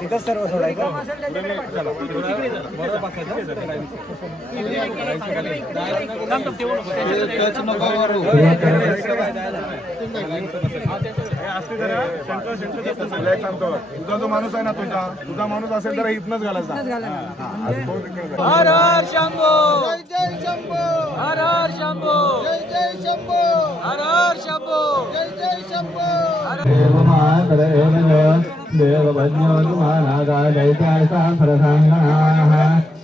तिथं सर्व सोडायचं. सांगतो. तुझा जो माणूस आहे ना तुझा तुझा माणूस असेल तर इथनच घालायचा. हा, घालायचा. हर हर शंभो. जय जय शंभो. हर हर शंभो. जय जय शंभो. हर हर शंभो. जय जय शंभो. अष्टानि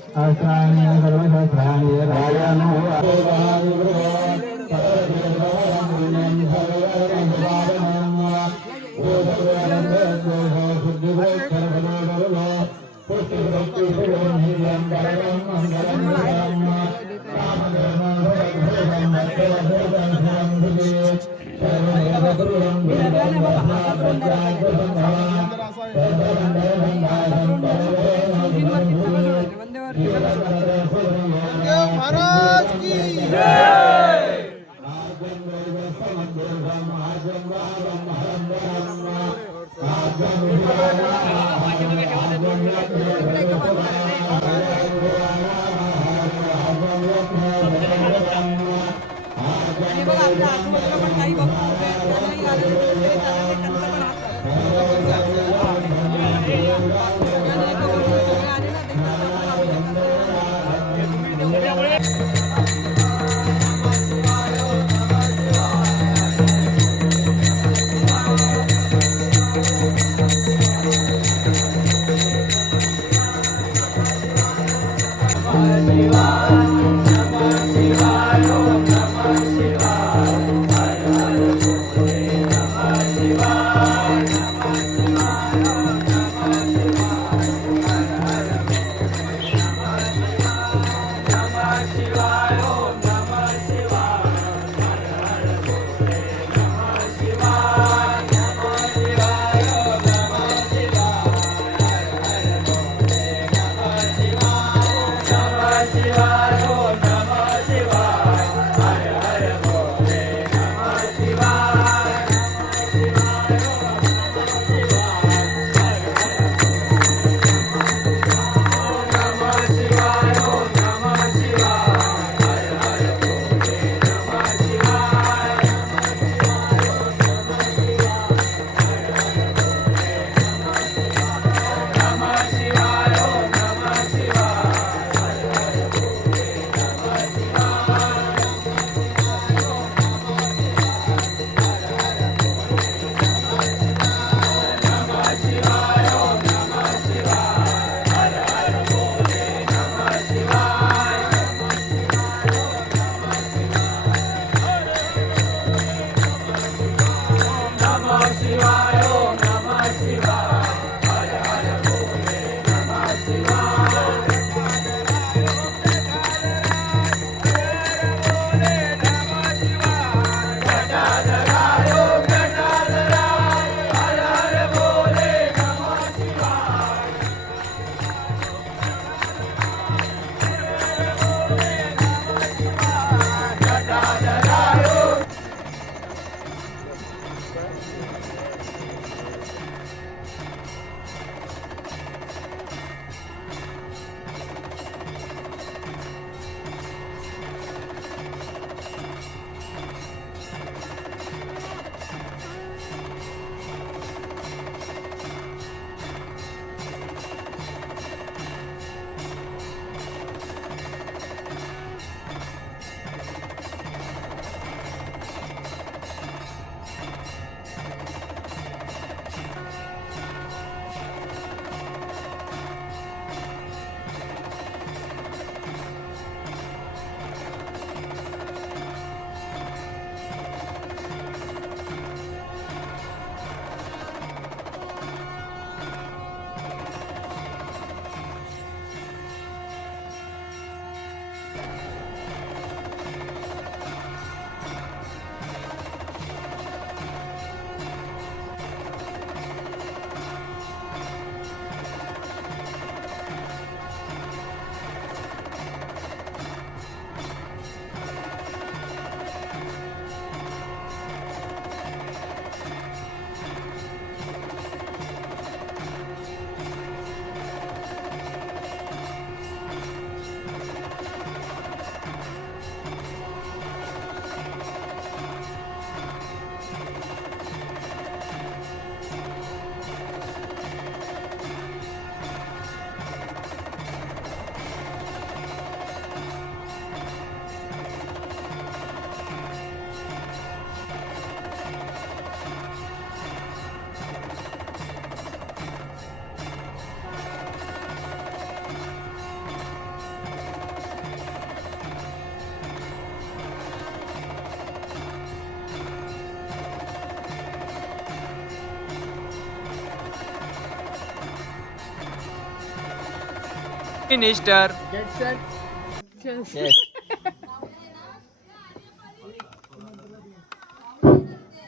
मिनिस्टर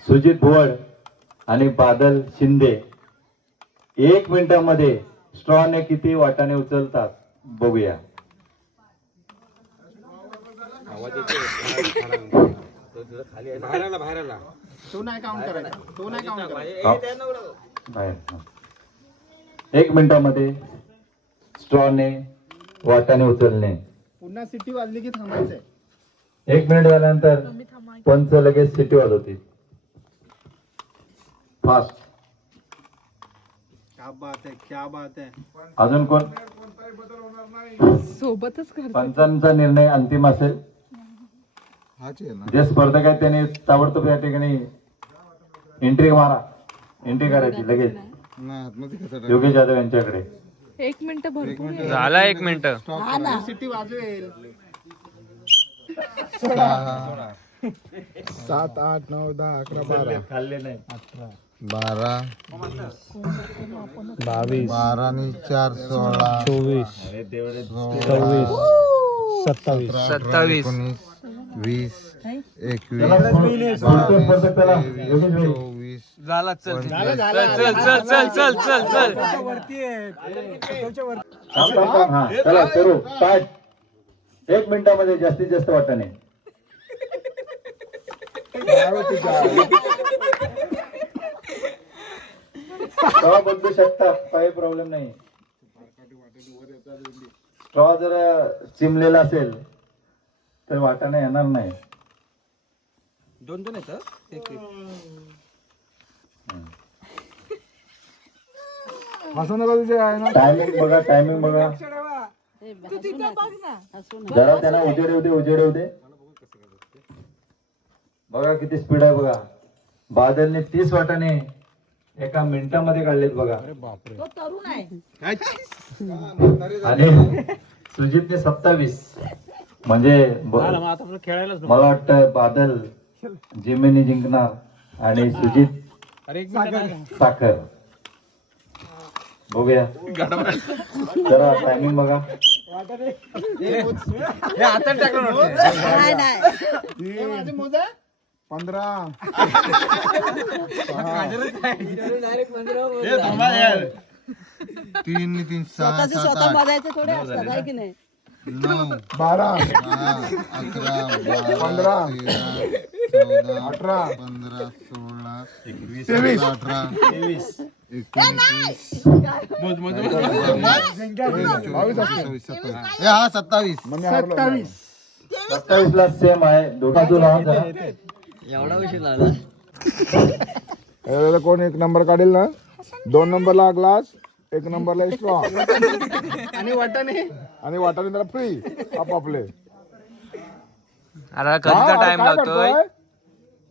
सुजित भुवड आणि बादल शिंदे एक मिनिटामध्ये स्ट्रॉने किती वाटाने उचलतात? बघूया. बाहेर. एक मिनिटामध्ये स्ट्रॉने वाटाने उचलणे. पुन्हा सिटी वाजली की थांबायचंय? एक मिनिट झाल्यानंतर पंच लगेच सिटी वाजवतील. फास्ट क्या बात आहे क्या बात आहे अजून कोण? सोबतच करतो. पंचांचा निर्णय अंतिम असेल. हाच आहे ना. जे स्पर्धक आहेत त्यांनी ताबडतोब या ठिकाणी एंट्री मारा. एंट्री करायची लगेच. नाही. आतमध्ये कसं योगेश जाधव यांच्याकडे. एक मिनिट भरपूर आहे. झाला एक मिनिट. सिटी वाजवेल. सात आठ नऊ दहा अकरा बारा. खाल्ले नाही. बारा. बावीस. बारा आणि चार सोळा. चोवीस. सव्वीस सत्तावीस. सत्तावीस. वीस एकवीस. चोवीस झाला चल. चल चल चल चल चल चल चल. हा, करू स्टार्ट एक मिनिटामध्ये जास्तीत जास्त वाटाणे स्ट्रॉ बदलू शकता काही प्रॉब्लेम नाही. स्ट्रॉ जर चिमलेला असेल तर वाटाणे येणार नाही. दोन दोन येत हसू नका तुझे आहे ना. टायमिंग बघा टायमिंग बघा. तू तिथं बघ ना. जरा त्यांना उजेड येऊ दे उजेड येऊ दे. बघा किती स्पीड आहे बघा. बादलने तीस वाटाने एका मिनिटामध्ये काढलेत बघा. तो तरुण आहे. आणि सुजितने सत्तावीस. म्हणजे मला वाटतं बादल जिमेनी जिंकणार आणि सुजित साखर. बघूया. जरा टायमिंग बघा. नाही नाही. पंधरा. तीन तीन सहा स्वतः की नाही? नऊ बारा. अकरा पंधरा. चौदा अठरा. पंधरा सोळा. तेवीस. अठरा. हा सत्तावीस. सत्तावीस सत्तावीस. ला सेम आहे. कोण एक नंबर काढेल ना? दोन नंबरला ग्लास एक नंबरला स्ट्रॉ आणि वाटाणे? आणि वाटाणे त्याला फ्री आपापले. अरे कधीचा टाइम लागतोय?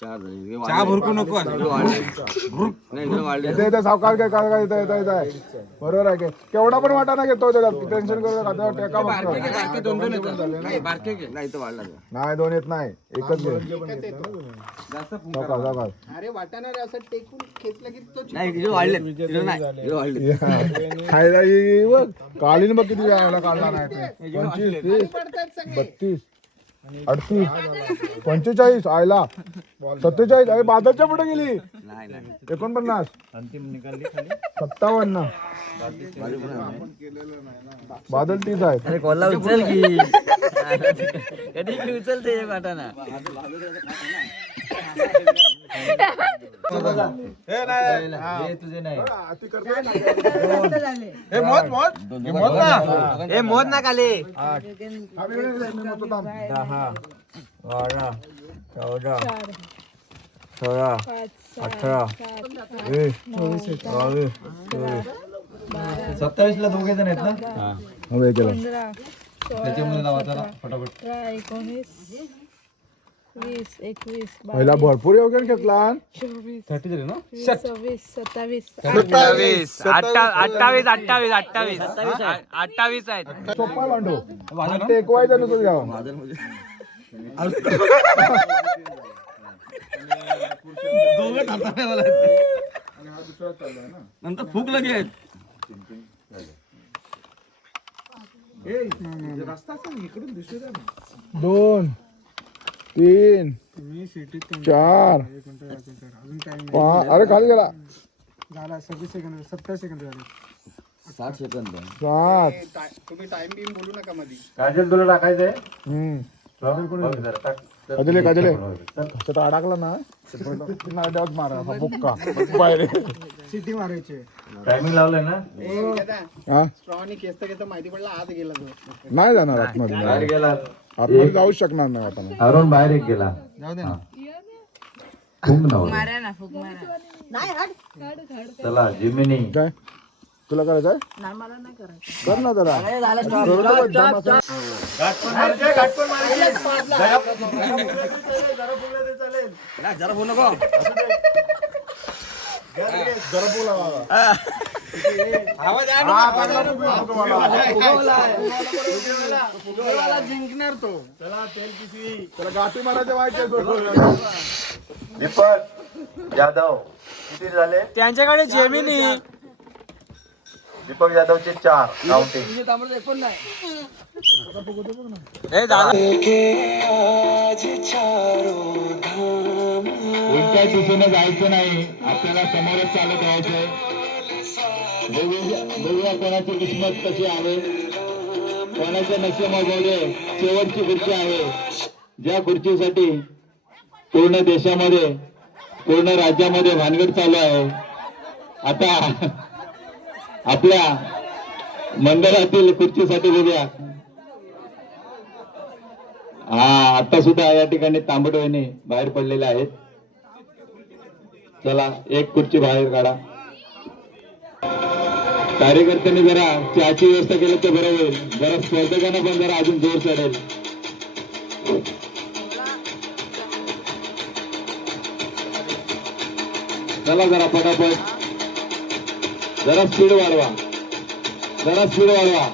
चहा नको येता सावकार काय काय येता येता आहे बरोबर आहे केवढा पण वाटा ना घेतो त्याच्यात. टेन्शन करू नका. नाही दोन येत नाही. एकच घेऊन सकाळ अरे असं टेकून की तो वाढले. कालीन बघ किती काढला नाही बत्तीस अडतीस. पंचेचाळीस आयला. सत्तेचाळीस. अरे बादलच्या पुढे गेली. एकोणपन्नास. अंतिम निकाल खाली. सत्तावन्न. बादल तीस आहेत अरे कोल्हा उचल की? कधी उचलते वाटाणा. ना. ना. काले दहा बारा चौदा सोळा अठरा वीस बावीस चोवीस सत्तावीस. ला दोघे जण आहेत ना? त्याच्यामुळे लावा फटाफट. एकोणीस वीस एकवीस पहिला भरपूर योगदान घेतला चोवीस थर्टी झाले ना? वीस सव्वीस सत्तावीस. सत्तावीस. अठ्ठावीस अठ्ठावीस अठ्ठावीस अठ्ठावीस. आहेत. सोप्पा मांडू घ्यावं नंतर फूक लगेच दोन. तीन चार पाच अरे खाली गेला. झाला सव्वीस सेकंद सत्तर सेकंद झाले. साठ सेकंद सात. तुम्ही टाइम बिम बोलू नका मध्ये काजल तुला टाकायचंय? हम्म. बघ जरा, टाक. काजले काजले. चल. त्याचा अडकला ना. नाड्यात मारा हा बुक्का. बाहेर सिटी मारायची. टायमिंग लावलंय ना? हा? स्ट्रॉनी केसता केसता माहिती पडला आत गेला तो. नाही जाणार आतमध्ये. बाहेर गेला. आतमध्ये जाऊ शकणार नाही आता अरुण बाहेर एक गेला. हा. खूप मारा ना मारा. चला जिमिनी. काय? तुला करायचंय? नाही मला नाही करायचं. कर ना जरा. करू असा. जरा बोल नको जरा बोला बाबा. आवाज हा, चांगला फुगवा, फुगवाला. त्याला गाठी मारायचं व्हायचं दीपक यादव किती झाले त्यांच्याकडे जेमिनी दीपक यादवचे चार कोणत्या दिशेने जायचं नाही. आपल्याला समोरच चालत राहायचंय. बघूया बघूया कोणाची किस्मत कशी आहे. कोणाच्या नशेमध्ये शेवटची खुर्ची आहे. ज्या खुर्चीसाठी पूर्ण देशामध्ये पूर्ण राज्यामध्ये भानगड चालू आहे. आता आपल्या मंदिरातील खुर्चीसाठी बघूया. हा आता सुद्धा या ठिकाणी तांबडवणे बाहेर पडलेले आहेत. चला एक खुर्ची बाहेर काढा. कार्यकर्त्यांनी जरा चहाची व्यवस्था केली तर बरं होईल. जरा स्पर्धकांना पण जरा अजून जोर चढेल. चला जरा पटापट जरा स्पीड वाढवा. जरा स्पीड वाढवा.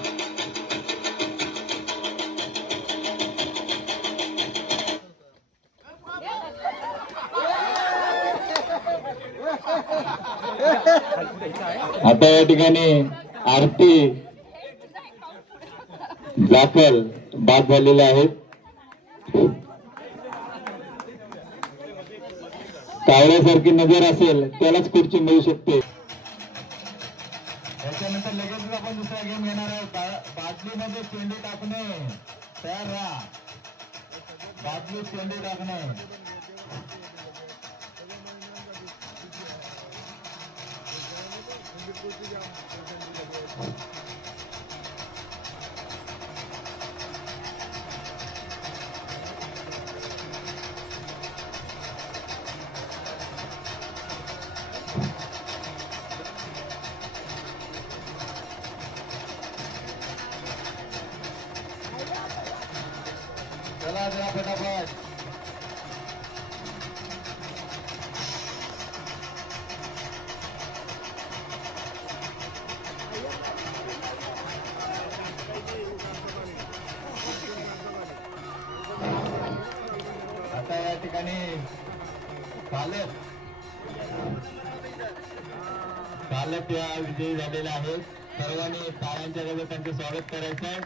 आता या ठिकाणी आरती दाखल बाद झालेले आहेत. कावळ्यासारखी नजर असेल त्यालाच खुर्ची मिळू शकते. त्याच्यानंतर लगेच आपण दुसरा गेम घेणार आहोत बादलीमध्ये पेंडी टाकणे. तयार राहा. बादली पेंडी टाकणे. चला पालक पालक या विजयी झालेले आहेत सर्वांनी टाळ्यांच्या गजर त्यांचं स्वागत करायचं आहे